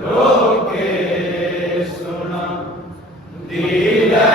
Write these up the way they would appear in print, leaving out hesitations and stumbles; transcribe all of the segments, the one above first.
रोके सुना दिले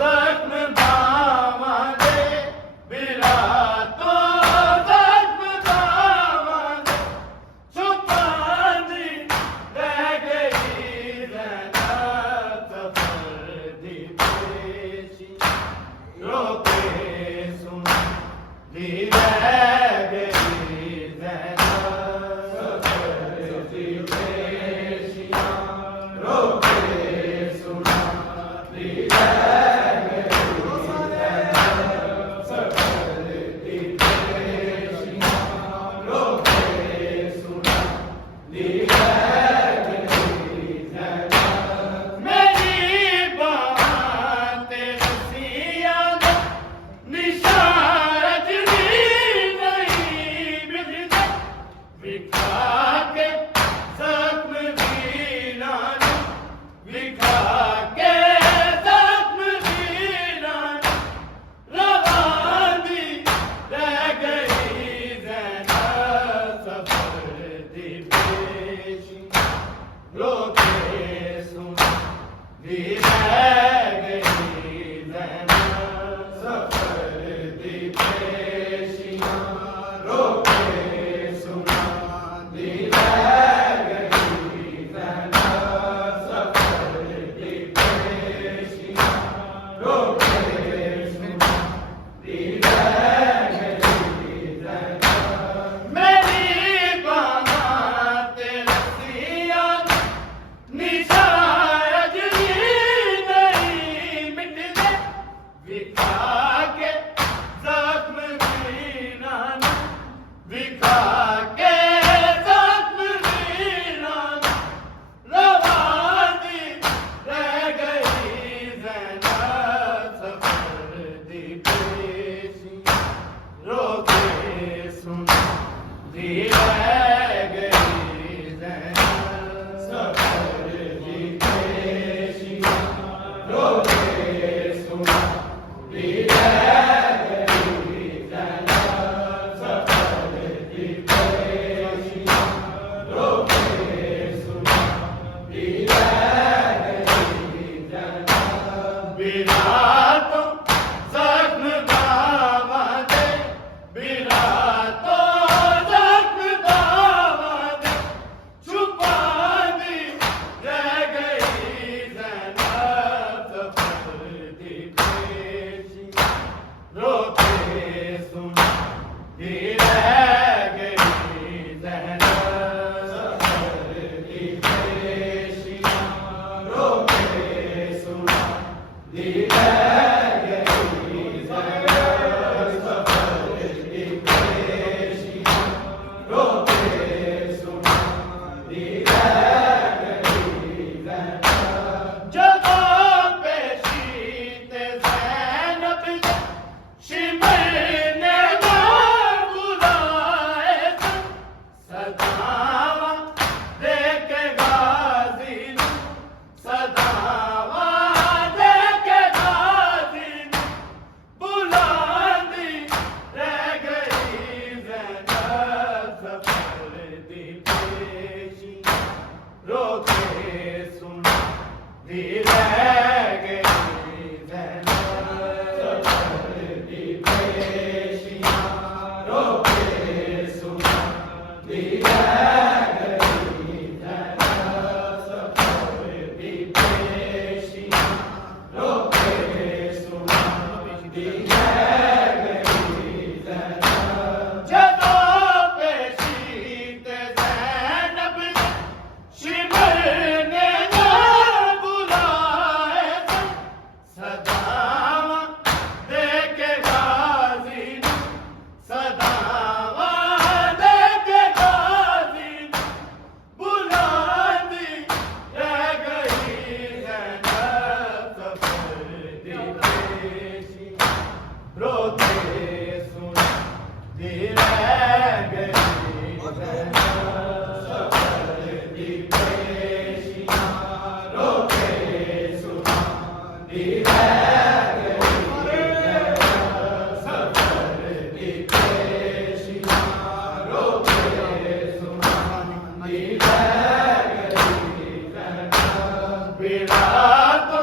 जख्म बावां दे बिरा तो रोके सुना दी रह गई सफर दी पेशियां रोके सुना दी रह गई सफर दी पेशियां रोके सुना दी रह गई बिरा तो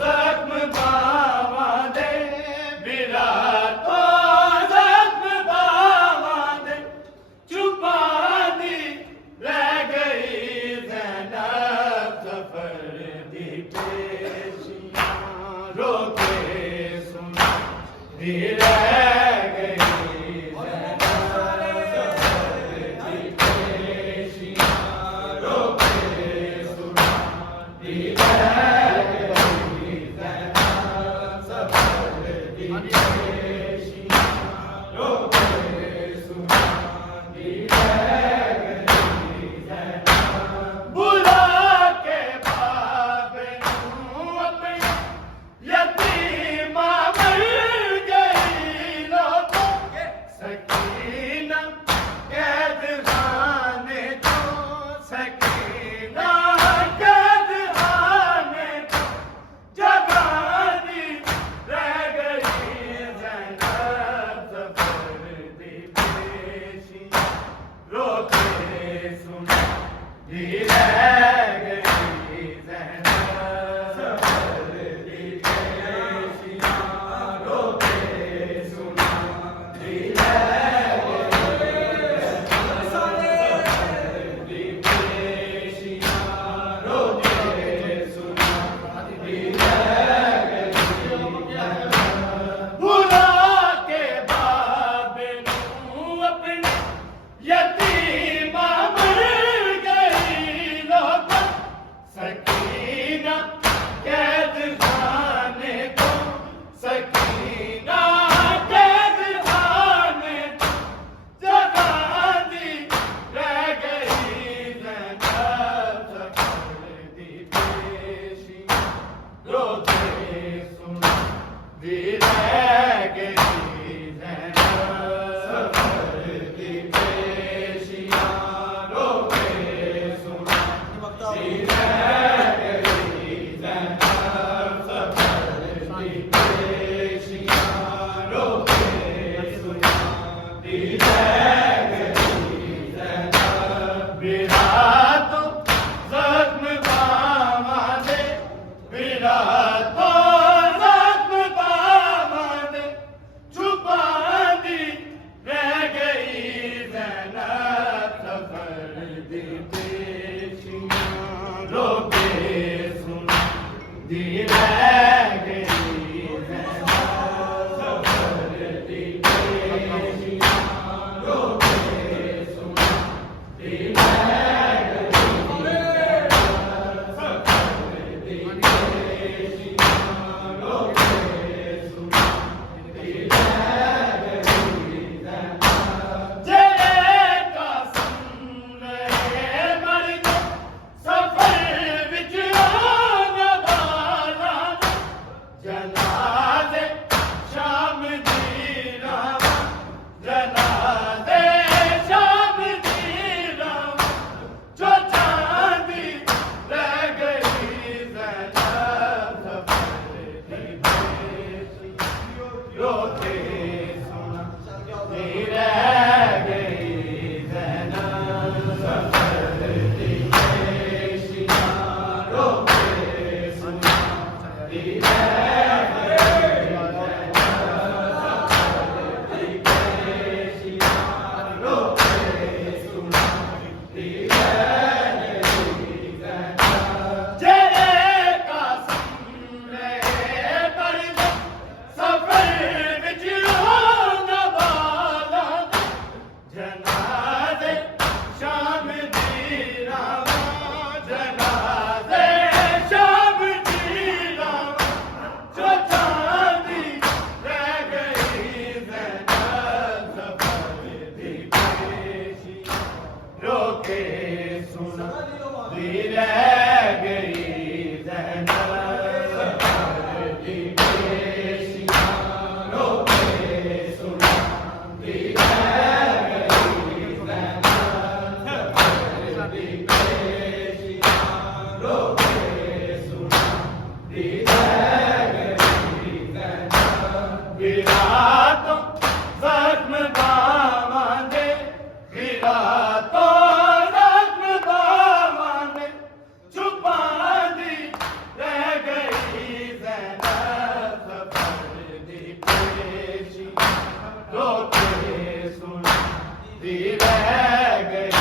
जख्म बावा दे बिरा तो जख्म बावा दे छुपा दी रह गई ज़ैनब सफर दी पेशियां रोके सुना दी रह गई ज़ैनब सफर दी पेशियां रोके सुना दी रह गई ज़ैनब सफर दी पेशियां रोके सुना दी रह गई ज़ैनब बुला के बाबे नूं अपनी यतीमा मर गई लोगों के सकीना कैद खाने तो सकीना कैद खाने तो जगानी रह गई ज़ैनब सफर रोके सुनती रह गई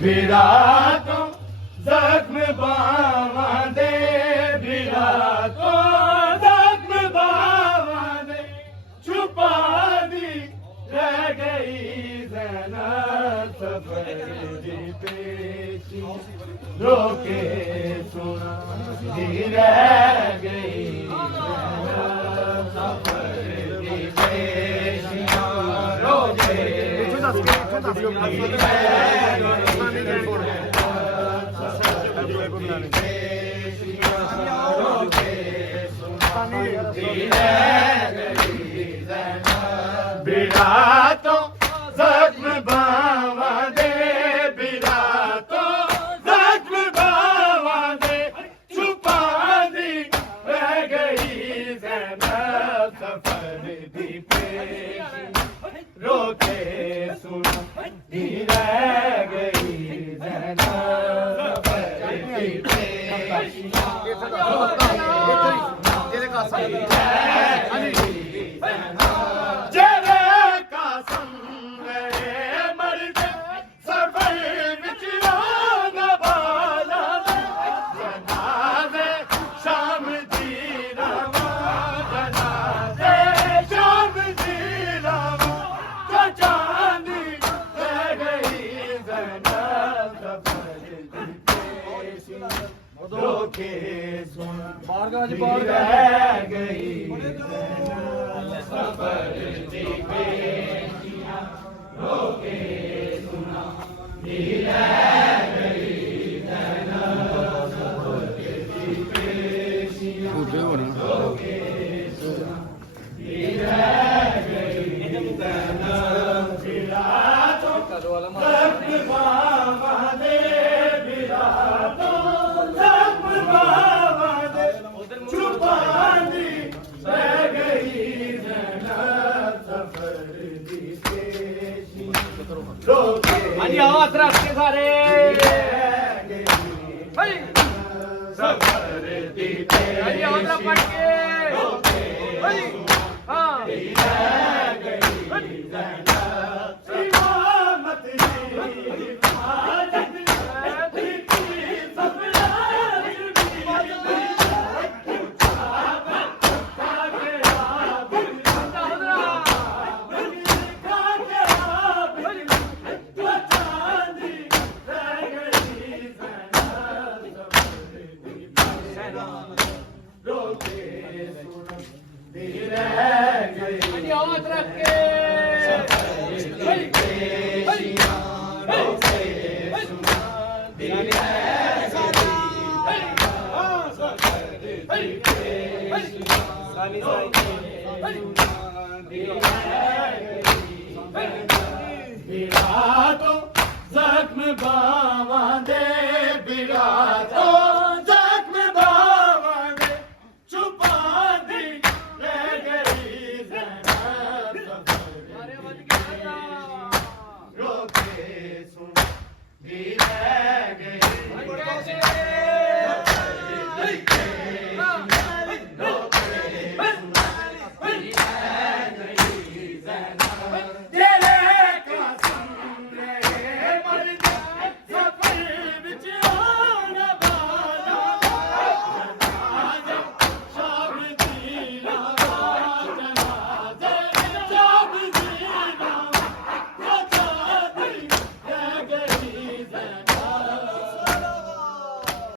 बिरातो जख्म बावां दे बिरातो जख्म बावां दे छुपा दी रह गई ज़ैनब सफर दी पेशी रोके सुना दी रह गई ज़ैनब सफर दी पेशी रोके बिरातो जख्म बावां दे बिरातो जख्म बावां दे छुपा दी रह गई ज़ैनब सफर दी पेशी रोके सुना दी रह गई ज़ैनब सफर दी पेशी रह गई सफर दी पेशियां रोके सुना ਉਹਦੇ ਹੋਣਾ ਜ਼ਖਮ ਬਾਵਾਂ ਦੇ ਬਿਰਾਤੋਂ ਜ਼ਖਮ ਬਾਵਾਂ ਦੇ ਛੁਪਾਉਂਦੀ ਰਹਿ ਗਈ ਜ਼ੈਨਬ ਸਫਰ ਦੀ ਪੇਸ਼ੀ ਰੋਕੇ ਹਾਂਜੀ ਆਓ ਹੱਥ ਰੱਖ ਕੇ ਸਾਰੇ ਰਹਿ ਗਈ ਹਾਂਜੀ ਸਫਰ ਦੀ ਪੇਸ਼ੀ ਹਾਂਜੀ ਆਓ ਜਰਾ ਪੜ ਕੇ ਹਾਂਜੀ ਹਾਂ ਰਹਿ ਗਈ ਜ਼ੈਨਬ ਇਮਾਮਤ ਦੀ ਹਾਜਤ ਦਿੱਤੀ ਸਫਰ ਦੀ ਹਾਂਜੀ ਆਓ ਹੱਥ ਰੱਖ ਕੇ ਬਿਰਾਤੋਂ ਜ਼ਖਮ ਬਾਵਾਂ ਦੇ ਬਿਰਾਤੋਂ ਜ਼ਖਮ ਬਾਵਾਂ ਦੇ ਛੁਪਾਉਂਦੀ ਰਹਿ ਗਈ ਜ਼ੈਨਬ ਸਫਰ ਸਾਰੇ ਵੱਜ ਕੇ ਰੋਕੇ ਸੁਣ